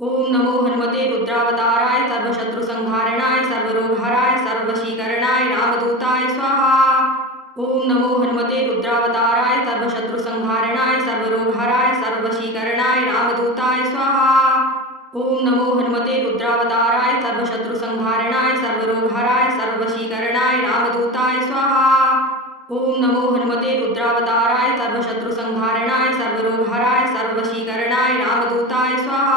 ओम नमो हनुमते रुद्रावताराय सर्वशत्रुसंहारणाय सर्वरोगहराय सर्वशीकरणाय रामदूताय स्वाहा। ओम नमो हनुमते रुद्रावताराय सर्वशत्रुसंहारणाय सर्वरोगहराय सर्वशीकरणाय रामदूताय स्वाहा। ओम नमो हनुमते रुद्रावताराय सर्वशत्रुसंहारणाय सर्वरोगहराय सर्वशीकरणाय रामदूताय स्वाहा। ओम नमो हनुमते रुद्रावताराय सर्वशत्रुसंहारणाय सर्वरोगहराय सर्वशीकरणाय रामदूताय स्वाहा।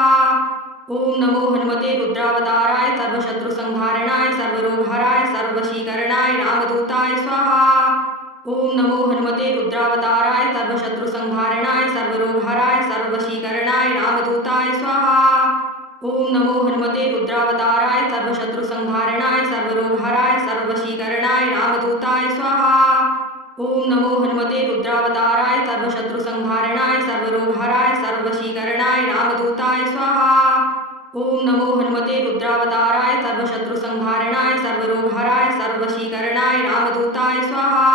ओम नमो हनुमते रुद्रावताराय सर्वशत्रुसंहारणाय सर्वरोगहराय सर्वशीकरणाय रामदूताय स्वाहा। ओम नमो हनुमते रुद्रावताराय सर्वशत्रुसंहारणाय सर्वरोगहराय सर्वशीकरणाय रामदूताय स्वाहा। ओम नमो हनुमते रुद्रावताराय सर्वशत्रुसंहारणाय सर्वरोगहराय सर्वशीकरणाय रामदूताय स्वाहा। ओम नमो हनुमते रुद्रावताराय सर्वशत्रुसंहारणाय सर्वरोगहराय सर्वशीकरणाय रामदूताय स्वाहा। ओम नमो हनुमते रुद्रावताराय सर्वशत्रुसंहारणाय सर्वरोगहराय सर्वशीकरणाय रामदूताय स्वाहा।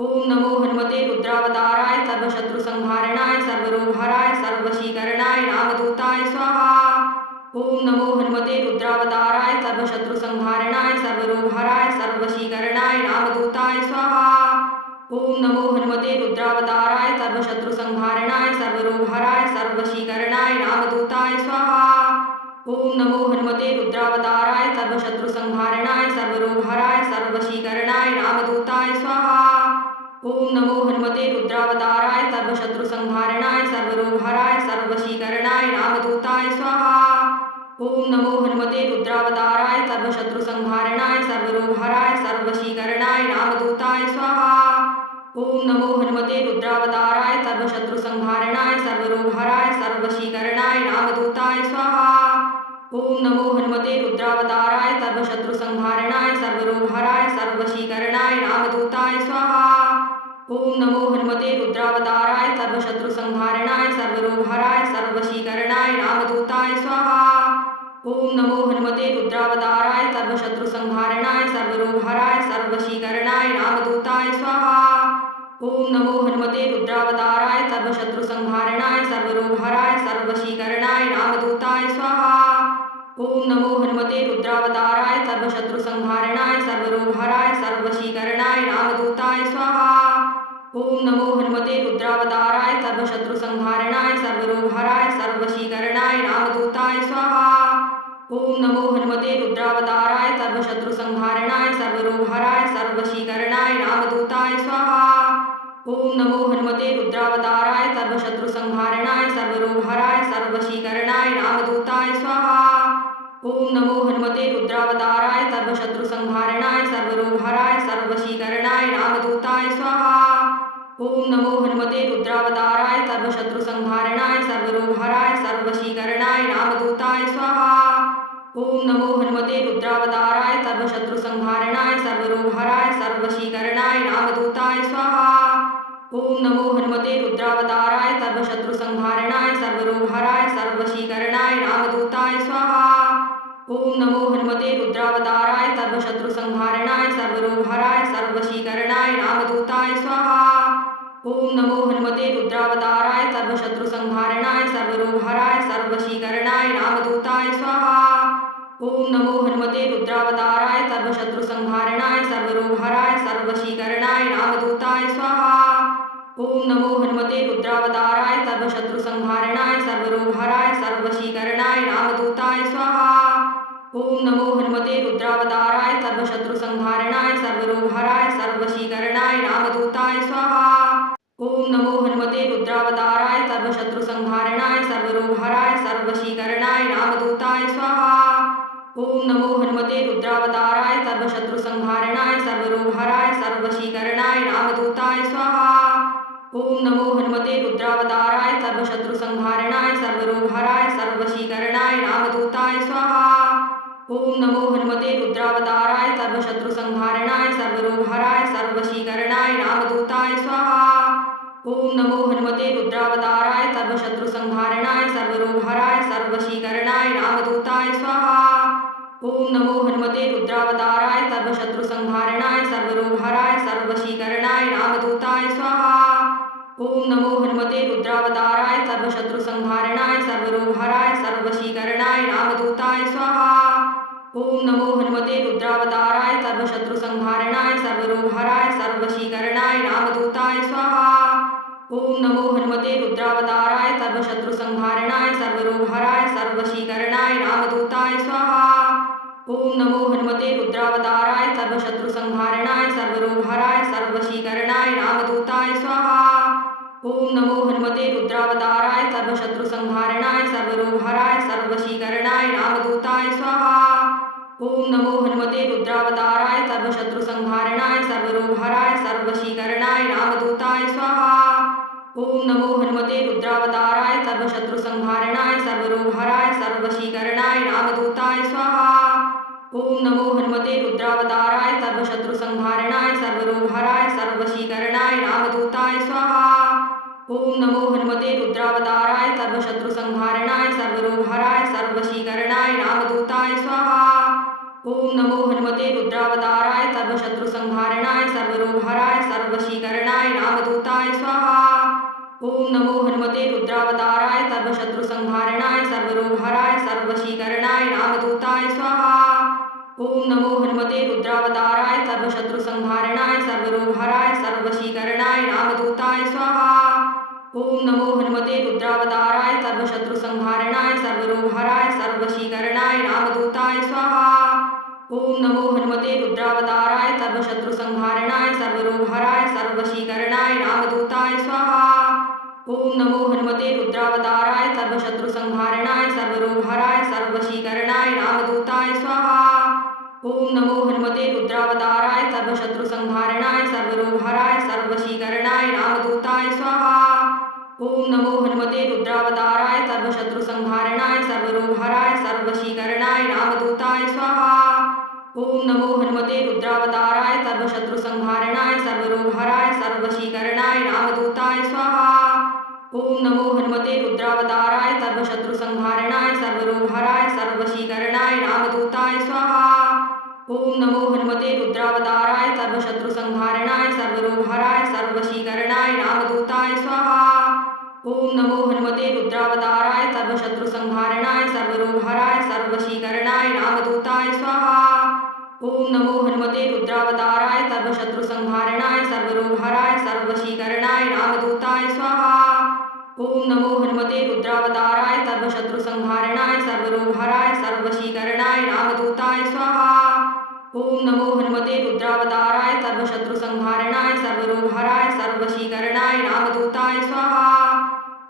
ओम नमो हनुमते रुद्रावताराय सर्वशत्रुसंहारणाय सर्वरोगहराय सर्वशीकरणाय रामदूताय स्वाहा। ओम नमो हनुमते रुद्रावताराय सर्वशत्रुसंहारणाय सर्वरोगहराय सर्वशीकरणाय रामदूताय स्वाहा। ओम नमो हनुमते रुद्रावताराय सर्वशत्रुसंहारणाय सर्वरोगहराय सर्वशीकरणाय रामदूताय स्वाहा। ओम नमो हनुमते रुद्रावताराय सर्वशत्रुसंहारणाय सर्वरोगहराय सर्वशीकरणाय रामदूताय स्वाहा। ओम नमो हनुमते रुद्रावताराय सर्वशत्रुसंहारणाय सर्वरोगहराय सर्वशीकरणाय रामदूताय स्वाहा। ओम नमो हनुमते रुद्रावताराय सर्वशत्रुसंहारणाय सर्वरोगहराय सर्वशीकरणाय रामदूताय स्वाहा। ओम नमो हनुमते रुद्रावताराय सर्वशत्रुसंहारणाय सर्वरोगहराय सर्वशीकरणाय रामदूताय स्वाहा। ओम नमो हनुमते रुद्रावताराय सर्वशत्रुसंहारणाय सर्वरोगहराय सर्वशीकरणाय रामदूताय स्वाहा। ओम नमो हनुमते रुद्रावताराय सर्वशत्रुसंहारणाय सर्वरोगहराय सर्वशीकरणाय रामदूताय स्वाहा। ओम नमो हनुमते रुद्रावताराय सर्वशत्रुसंहारणाय सर्वरोगहराय सर्वशीकरणाय रामदूताय स्वाहा। ओम नमो हनुमते रुद्रावताराय सर्वशत्रुसंहारणाय सर्वरोगहराय सर्वशीकरणाय रामदूताय स्वाहा। ओम नमो हनुमते रुद्रावताराय सर्वशत्रुसंहारणाय सर्वरोगहराय सर्वशीकरणाय रामदूताय स्वाहा। ओम नमो हनुमते रुद्रावताराय सर्वशत्रुसंहारणाय सर्वरोगहराय सर्वशीकरणाय रामदूताय स्वाहा। ओम नमो हनुमते रुद्रावताराय सर्वशत्रुसंहारणाय सर्वरोगहराय सर्वशीकरणाय रामदूताय स्वाहा। ओम नमो हनुमते रुद्रावताराय सर्वशत्रुसंहारणाय सर्वरोगहराय सर्वशीकरणाय रामदूताय स्वाहा। ओम नमो हनुमते रुद्रावताराय सर्वशत्रुसंहारणाय सर्वरोगहराय सर्वशीकरणाय रामदूताय स्वाहा। ओम नमो हनुमते रुद्रावताराय सर्वशत्रुसंहारणाय सर्वरोगहराय सर्वशीकरणाय रामदूताय स्वाहा। ओम नमो हनुमते रुद्रावताराय सर्वशत्रुसंहारणाय सर्वरोगहराय सर्वशीकरणाय रामदूताय स्वाहा। ओम नमो हनुमते रुद्रावताराय सर्वशत्रुसंहारणाय सर्वरोगहराय सर्वशीकरणाय रामदूताय स्वाहा। ओम नमो हनुमते रुद्रावताराय सर्वशत्रुसंहारणाय सर्वरोगहराय सर्वशीकरणाय रामदूताय स्वाहा। ओम नमो हनुमते रुद्रावताराय सर्वशत्रुसंहारणाय सर्वरोगहराय सर्वशीकरणाय रामदूताय स्वाहा। ओम नमो हनुमते रुद्रावताराय सर्वशत्रुसंहारणाय सर्वरोगहराय सर्वशीकरणाय रामदूताय स्वाहा। ओम नमो हनुमते रुद्रावताराय सर्वशत्रुसंहारणाय सर्वरोगहराय सर्वशीकरणाय रामदूताय स्वाहा। ओम नमो हनुमते रुद्रावताराय सर्वशत्रुसंहारणाय सर्वरोगहराय सर्वशीकरणाय रामदूताय स्वाहा। ओम नमो हनुमते रुद्रावताराय सर्वशत्रुसंहारणाय सर्वरोगहराय सर्वशीकरणाय रामदूताय स्वाहा। ओम नमो हनुमते रुद्रावताराय सर्वशत्रुसंहारणाय सर्वरोगहराय सर्वशीकरणाय रामदूताय स्वाहा। ओम नमो हनुमते रुद्रावताराय सर्वशत्रुसंहारणाय सर्वरोगहराय सर्वशीकरणाय रामदूताय स्वाहा। ओम नमो हनुमते रुद्रावताराय सर्वशत्रुसंहारणाय सर्वरोगहराय सर्वशीकरणाय रामदूताय स्वाहा। ओम नमो हनुमते रुद्रावताराय सर्वशत्रुसंहारणाय सर्वरोगहराय सर्वशीकरणाय रामदूताय स्वाहा। ओम नमो हनुमते रुद्रावताराय सर्वशत्रुसंहारणाय सर्वरोगहराय सर्वशीकरणाय रामदूताय स्वाहा। ओम नमो हनुमते रुद्रावताराय सर्वशत्रुसंहारणाय सर्वरोगहराय सर्वशीकरणाय रामदूताय स्वाहा। ओम नमो हनुमते रुद्रावताराय सर्वशत्रुसंहारणाय सर्वरोगहराय सर्वशीकरणाय रामदूताय स्वाहा। ओम नमो हनुमते रुद्रावताराय सर्वशत्रुसंहारणाय सर्वरोगहराय सर्वशीकरणाय रामदूताय स्वाहा। ओम नमो हनुमते रुद्रावताराय सर्वशत्रुसंहारणाय सर्वरोगहराय सर्वशीकरणाय रामदूताय स्वाहा। ओम नमो हनुमते रुद्रावताराय सर्वशत्रुसंहारणाय सर्वरोगहराय सर्वशीकरणाय रामदूताय स्वाहा। ओम नमो हनुमते रुद्रावताराय सर्वशत्रुसंहारणाय सर्वरोगहराय सर्वशीकरणाय रामदूताय स्वाहा। ओम नमो हनुमते रुद्रावताराय सर्वशत्रुसंहारणाय सर्वरोगहराय सर्वशीकरणाय रामदूताय स्वाहा। ओम नमो हनुमते रुद्रावताराय सर्वशत्रुसंहारणाय सर्वरोगहराय सर्वशीकरणाय रामदूताय स्वाहा। ओम नमो हनुमते रुद्रावताराय सर्वशत्रुसंहारणाय सर्वरोगहराय सर्वशीकरणाय रामदूताय स्वाहा। ओम नमो हनुमते रुद्रावताराय सर्वशत्रुसंहारणाय सर्वरोगहराय सर्वशीकरणाय रामदूताय स्वाहा। ओम नमो हनुमते रुद्रावताराय सर्वशत्रुसंहारणाय सर्वरोगहराय सर्वशीकरणाय रामदूताय स्वाहा। ओम नमो हनुमते रुद्रावताराय सर्वशत्रुसंहारणाय सर्वरोगहराय सर्वशीकरणाय रामदूताय स्वाहा। ओम नमो हनुमते रुद्रावताराय सर्वशत्रुसंहारणाय सर्वरोगहराय सर्वशीकरणाय रामदूताय स्वाहा। ओम नमो हनुमते रुद्रावताराय सर्वशत्रुसंहारणाय सर्वरोगहराय सर्वशीकरणाय रामदूताय स्वाहा। ओम नमो हनुमते रुद्रावताराय सर्वशत्रुसंहारणाय सर्वरोगहराय सर्वशीकरणाय रामदूताय स्वाहा। ओम नमो हनुमते रुद्रावताराय सर्वशत्रुसंहारणाय सर्वरोगहराय सर्वशीकरणाय रामदूताय स्वाहा। ओम नमो हनुमते रुद्रावताराय सर्वशत्रुसंहारणाय सर्वरोगहराय सर्वशीकरणाय रामदूताय स्वाहा। ओम नमो हनुमते रुद्रावताराय सर्वशत्रुसंहारणाय सर्वरोगहराय सर्वशीकरणाय रामदूताय स्वाहा। ओम नमो हनुमते रुद्रावताराय सर्वशत्रुसंहारणाय सर्वरोगहराय सर्वशीकरणाय रामदूताय स्वाहा। ओम नमो हनुमते रुद्रावताराय सर्वशत्रुसंहारणाय सर्वरोगहराय सर्वशीकरणाय रामदूताय स्वाहा। ओम नमो हनुमते रुद्रावताराय सर्वशत्रुसंहारणाय सर्वरोगहराय सर्वशीकरणाय रामदूताय स्वाहा। ओम नमो हनुमते रुद्रावताराय सर्वशत्रुसंहारणाय सर्वरोगहराय सर्वशीकरणाय रामदूताय स्वाहा। ओम नमो हनुमते रुद्रावताराय सर्वशत्रुसंहारणाय सर्वरोगहराय सर्वशीकरणाय रामदूताय स्वाहा। ओम नमो हनुमते रुद्रावताराय सर्वशत्रुसंहारणाय सर्वरोगहराय सर्वशीकरणाय रामदूताय स्वाहा।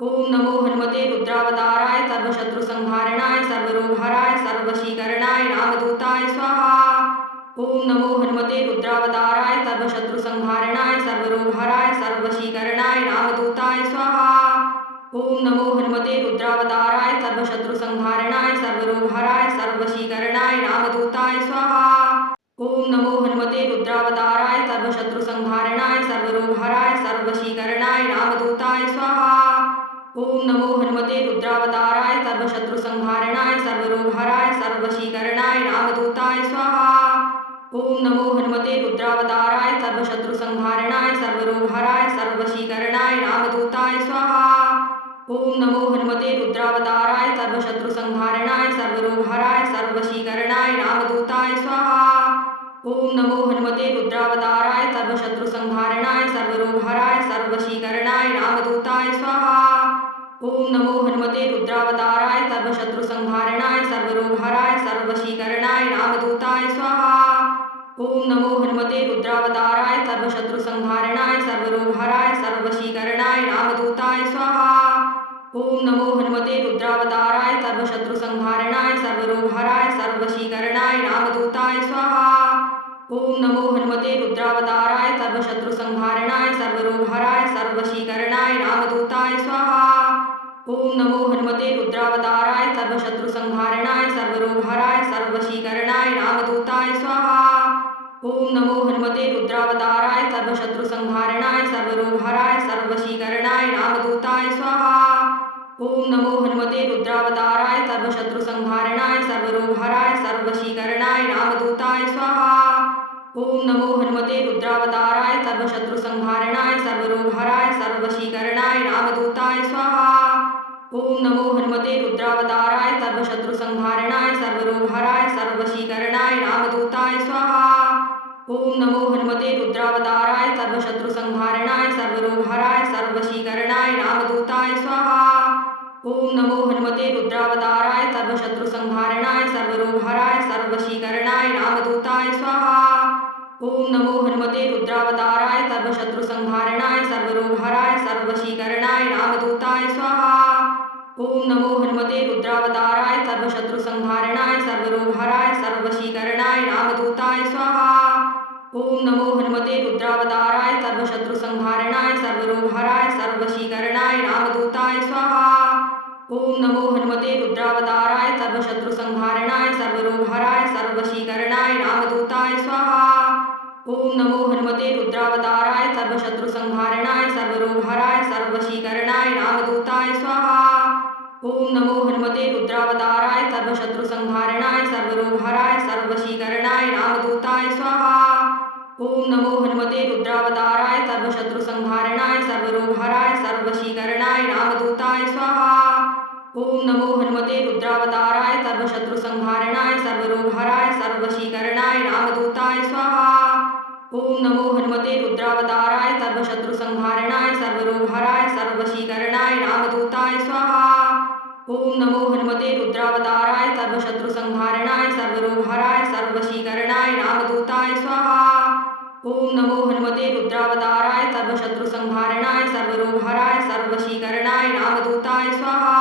ओम नमो हनुमते रुद्रावताराय सर्वशत्रुसंहारणाय सर्वरोगहराय सर्वशीकरणाय रामदूताय स्वाहा। ओम नमो हनुमते रुद्रावताराय सर्वशत्रुसंहारणाय सर्वरोगहराय सर्वशीकरणाय रामदूताय स्वाहा। ओम नमो हनुमते रुद्रावताराय सर्वशत्रुसंहारणाय सर्वरोगहराय सर्वशीकरणाय रामदूताय स्वाहा। ओम नमो हनुमते रुद्रावताराय सर्वशत्रुसंहारणाय सर्वरोगहराय सर्वशीकरणाय रामदूताय स्वाहा। ओम नमो हनुमते रुद्रावताराय सर्वशत्रुसंहारणाय सर्वरोगहराय सर्वशीकरणाय रामदूताय स्वाहा। ओम नमो हनुमते रुद्रावताराय सर्वशत्रुसंहारणाय सर्वरोगहराय सर्वशीकरणाय रामदूताय स्वाहा। ओम नमो हनुमते रुद्रावताराय सर्वशत्रुसंहारणाय सर्वरोगहराय सर्वशीकरणाय रामदूताय स्वाहा। ओम नमो हनुमते रुद्रावताराय सर्वशत्रुसंहारणाय सर्वरोगहराय सर्वशीकरणाय रामदूताय स्वाहा। ओम नमो हनुमते रुद्रावताराय सर्वशत्रुसंहारणाय सर्वरोगहराय सर्वशीकरणाय रामदूताय स्वाहा। ओम नमो हनुमते रुद्रावताराय सर्वशत्रुसंहारणाय सर्वरोगहराय सर्वशीकरणाय रामदूताय स्वाहा। ओम नमो हनुमते रुद्रावताराय सर्वशत्रुसंहारणाय सर्वरोगहराय सर्वशीकरणाय रामदूताय स्वाहा। ओम नमो हनुमते रुद्रावताराय सर्वशत्रुसंहारणाय सर्वरोगहराय सर्वशीकरणाय रामदूताय स्वाहा। ओम नमो हनुमते रुद्रावताराय सर्वशत्रुसंहारणाय सर्वरोगहराय सर्वशीकरणाय रामदूताय स्वाहा। ओम नमो हनुमते रुद्रावताराय सर्वशत्रुसंहारणाय सर्वरोगहराय सर्वशीकरणाय रामदूताय स्वाहा। ओम नमो हनुमते रुद्रावताराय सर्वशत्रुसंहारणाय सर्वरोगहराय सर्वशीकरणाय रामदूताय स्वाहा। ओम नमो हनुमते रुद्रावताराय सर्वशत्रुसंहारणाय सर्वरोगहराय सर्ववशीकरणाय रामदूताय स्वाहा। ओम नमो हनुमते रुद्रावताराय सर्वशत्रुसंहारणाय सर्वरोगहराय सर्ववशीकरणाय रामदूताय स्वाहा। ओम नमो हनुमते रुद्रावताराय सर्वशत्रुसंहारणाय सर्वरोगहराय सर्ववशीकरणाय रामदूताय स्वाहा। ओम नमो हनुमते रुद्रावताराय सर्वशत्रुसंहारणाय सर्वरोगहराय सर्ववशीकरणाय रामदूताय स्वाहा। ओम नमो हनुमते रुद्रावताराय सर्वशत्रुसंहारणाय सर्वरोगहराय सर्ववशीकरणाय रामदूताय स्वाहा। ओम नमो हनुमते रुद्रावताराय सर्वशत्रुसंहारणाय सर्वरोगहराय सर्ववशीकरणाय रामदूताय स्वाहा। ओम नमो हनुमते रुद्रावताराय सर्वशत्रुसंहारणाय सर्वरोगहराय सर्ववशीकरणाय रामदूताय स्वाहा। ओम नमो हनुमते रुद्रावताराय सर्वशत्रुसंहारणाय सर्वरोगहराय सर्ववशीकरणाय रामदूताय स्वाहा। ओम नमो हनुमते रुद्रावताराय सर्वशत्रुसंहारणाय सर्वरोगहराय सर्ववशीकरणाय रामदूताय स्वाहा। ओम नमो हनुमते रुद्रावताराय सर्वशत्रुसंहारणाय सर्वरोगहराय सर्ववशीकरणाय रामदूताय स्वाहा। ओम नमो हनुमते रुद्रावताराय सर्वशत्रुसंहारणाय सर्वरोगहराय सर्ववशीकरणाय रामदूताय स्वाहा। ओम नमो हनुमते रुद्रावताराय सर्वशत्रुसंहारणाय सर्वरोगहराय सर्ववशीकरणाय रामदूताय स्वाहा। ओम नमो हनुमते रुद्रावताराय सर्वशत्रुसंहारणाय सर्वरोगहराय सर्ववशीकरणाय रामदूताय स्वाहा। ओम नमो हनुमते रुद्रावताराय सर्वशत्रुसंहारणाय सर्वरोगहराय सर्ववशीकरणाय रामदूताय स्वाहा। ओम नमो हनुमते रुद्रावताराय सर्वशत्रुसंहारणाय सर्वरोगहराय सर्ववशीकरणाय रामदूताय स्वाहा।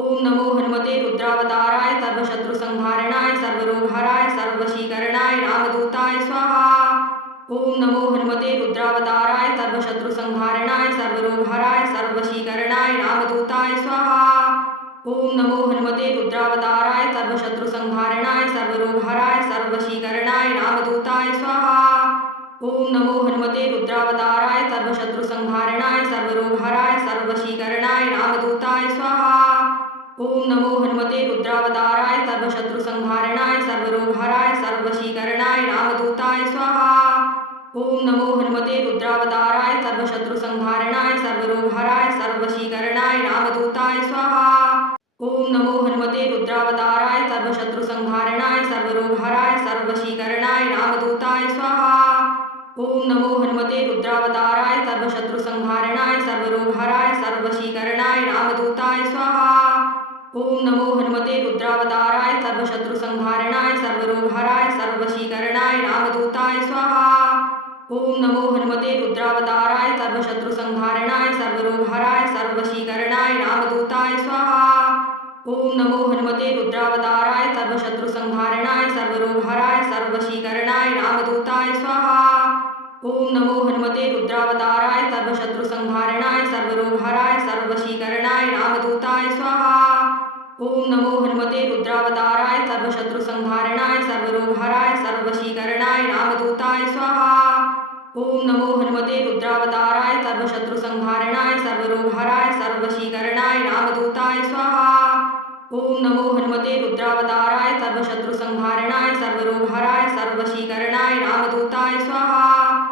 ओम नमो हनुमते रुद्रावताराय सर्वशत्रुसंहारणाय सर्वरोगहराय सर्ववशीकरणाय रामदूताय स्वाहा। ओम नमो हनुमते रुद्रावताराय सर्वशत्रुसंहारणाय सर्वरोगहराय सर्ववशीकरणाय रामदूताय स्वाहा। ओम नमो हनुमते रुद्रावताराय सर्वशत्रुसंहारणाय सर्वरोगहराय सर्ववशीकरणाय रामदूताय स्वाहा। ओम नमो हनुमते रुद्रावताराय सर्वशत्रुसंहारणाय सर्वरोगहराय सर्ववशीकरणाय रामदूताय स्वाहा। ओम नमो हनुमते रुद्रावताराय सर्वशत्रुसंहारणाय सर्वरोगहराय सर्ववशीकरणाय रामदूताय स्वाहा। ओम नमो हनुमते रुद्रावताराय सर्वशत्रुसंहारणाय सर्वरोगहराय सर्ववशीकरणाय रामदूताय स्वाहा। ओम नमो हनुमते रुद्रावताराय सर्वशत्रुसंहारणाय सर्वरोगहराय सर्ववशीकरणाय रामदूताय स्वाहा। ओम नमो हनुमते रुद्रावताराय सर्वशत्रुसंहारणाय सर्वरोगहराय सर्ववशीकरणाय रामदूताय स्वाहा। ओम नमो हनुमते रुद्रावताराय सर्वशत्रुसंहारणाय सर्वरोगहराय सर्ववशीकरणाय रामदूताय स्वाहा। ओम नमो हनुमते रुद्रावताराय सर्वशत्रुसंहारणाय सर्वरोगहराय सर्ववशीकरणाय रामदूताय स्वाहा। ओम नमो हनुमते रुद्रावताराय सर्वशत्रुसंहारणाय सर्वरोगहराय सर्ववशीकरणाय रामदूताय स्वाहा। ओम नमो हनुमते रुद्रावताराय सर्वशत्रुसंहारणाय सर्वरोगहराय सर्ववशीकरणाय रामदूताय स्वाहा। ओम नमो हनुमते रुद्रावताराय सर्वशत्रुसंहारणाय सर्वरोगहराय सर्ववशीकरणाय रामदूताय स्वाहा। ओम नमो हनुमते रुद्रावताराय सर्वशत्रुसंहारणाय सर्वरोगहराय सर्ववशीकरणाय रामदूताय स्वाहा। ओम नमो हनुमते रुद्रावताराय सर्वशत्रुसंहारणाय सर्वरोगहराय सर्ववशीकरणाय रामदूताय स्वाहा।